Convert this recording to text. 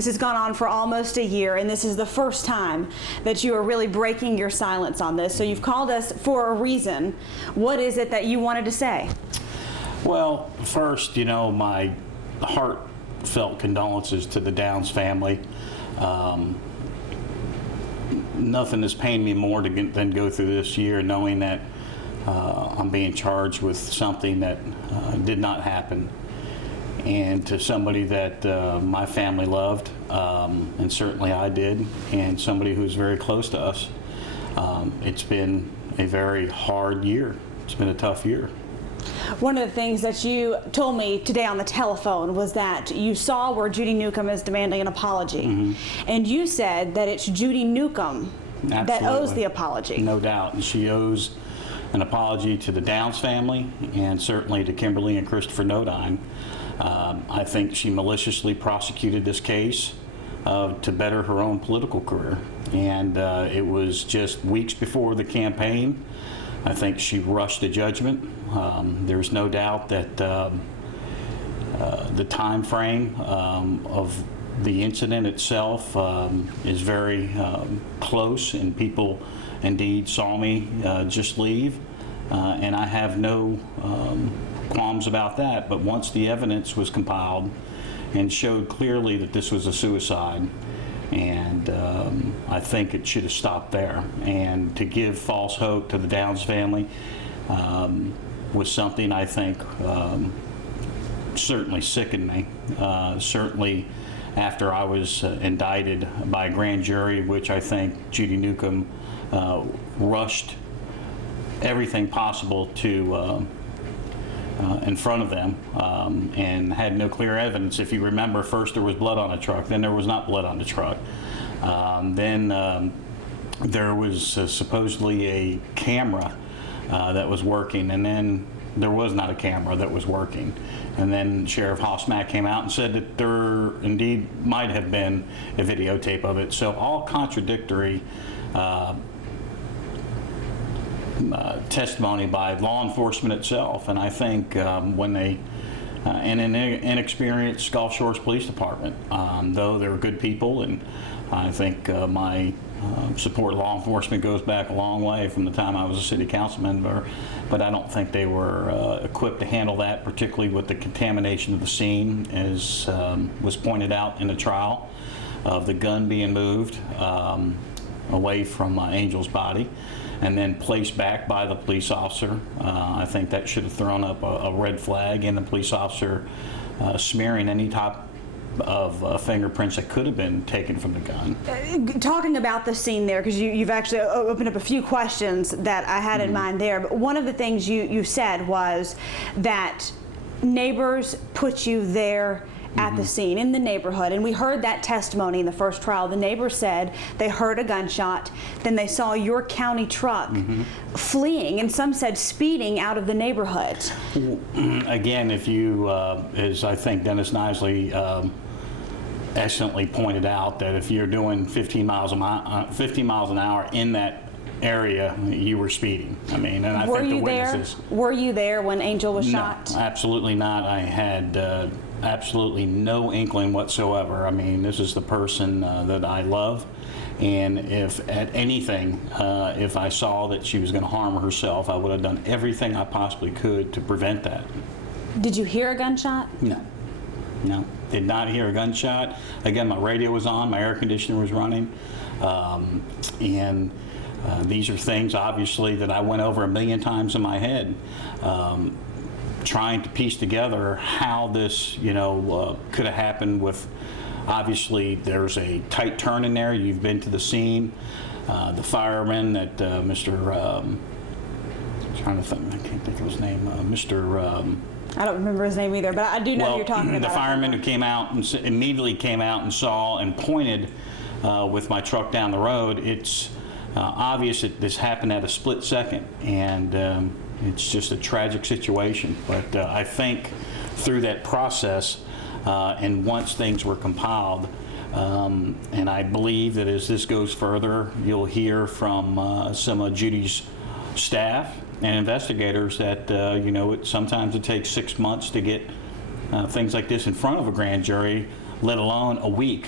This has gone on for almost a year, and this is the first time that you are really breaking your silence on this. So you've called us for a reason. What is it that you wanted to say? Well, first, you know, my heartfelt condolences to the Downs family. Nothing has pained me more than go through this year knowing that I'm being charged with something that did not happen. And to somebody that my family loved, and certainly I did, and somebody who's very close to us, it's been a very hard year. It's been a tough year. One of the things that you told me today on the telephone was that you saw where Judy Newcomb is demanding an apology. And you said that it's Judy Newcomb that owes the apology. No doubt. And she owes an apology to the Downs family and certainly to Kimberly and Christopher Nodine. I think she maliciously prosecuted this case to better her own political career. And it was just weeks before the campaign. I think she rushed to judgment. There's no doubt that the time frame of the incident itself is very close, and people indeed saw me just leave, and I have no qualms about that. But once the evidence was compiled and showed clearly that this was a suicide, and I think it should have stopped there. And to give false hope to the Downs family was something I think certainly sickened me. Certainly after I was indicted by a grand jury, which I think Judy Newcomb rushed everything possible to in front of them and had no clear evidence. If you remember, first there was blood on the truck, then there was not blood on the truck. Then there was supposedly a camera that was working, and then there was not a camera that was working. And then Sheriff Hossmack came out and said that there indeed might have been a videotape of it. So all contradictory testimony by law enforcement itself. And I think when they, and an inexperienced Gulf Shores Police Department, though they're good people, and I think my support of law enforcement goes back a long way from the time I was a city council member, but I don't think they were equipped to handle that, particularly with the contamination of the scene, as was pointed out in the trial, of the gun being moved away from Angel's body and then placed back by the police officer. I think that should have thrown up a red flag, and the police officer smearing any type of fingerprints that could have been taken from the gun. Talking about the scene there, because you've actually opened up a few questions that I had in mind there, but one of the things you said was that neighbors put you there at the scene in the neighborhood, and we heard that testimony in the first trial. The neighbors said they heard a gunshot, then they saw your county truck fleeing, and some said speeding out of the neighborhood. Again, if you, as I think Dennis Nisley excellently pointed out, that if you're doing 15 miles an hour in that area, you were speeding. I mean, and I think the witnesses. Were you there when Angel was shot? No, absolutely not. I had absolutely no inkling whatsoever. I mean, this is the person that I love, and if at anything, if I saw that she was going to harm herself, I would have done everything I possibly could to prevent that. Did you hear a gunshot? No. No, did not hear a gunshot. Again, my radio was on, my air conditioner was running, and these are things, obviously, that I went over a million times in my head, trying to piece together how this, you know, could have happened. With, obviously, there's a tight turn in there. You've been to the scene. The fireman that Mr. Trying to think, I can't think of his name. I don't remember his name either, but I do know who you're talking about. The fireman who came out and immediately came out and saw and pointed with my truck down the road. It's obvious that this happened at a split second, and it's just a tragic situation. But I think through that process, and once things were compiled, and I believe that as this goes further, you'll hear from some of Judy's staff and investigators that you know, sometimes it takes 6 months to get things like this in front of a grand jury, let alone a week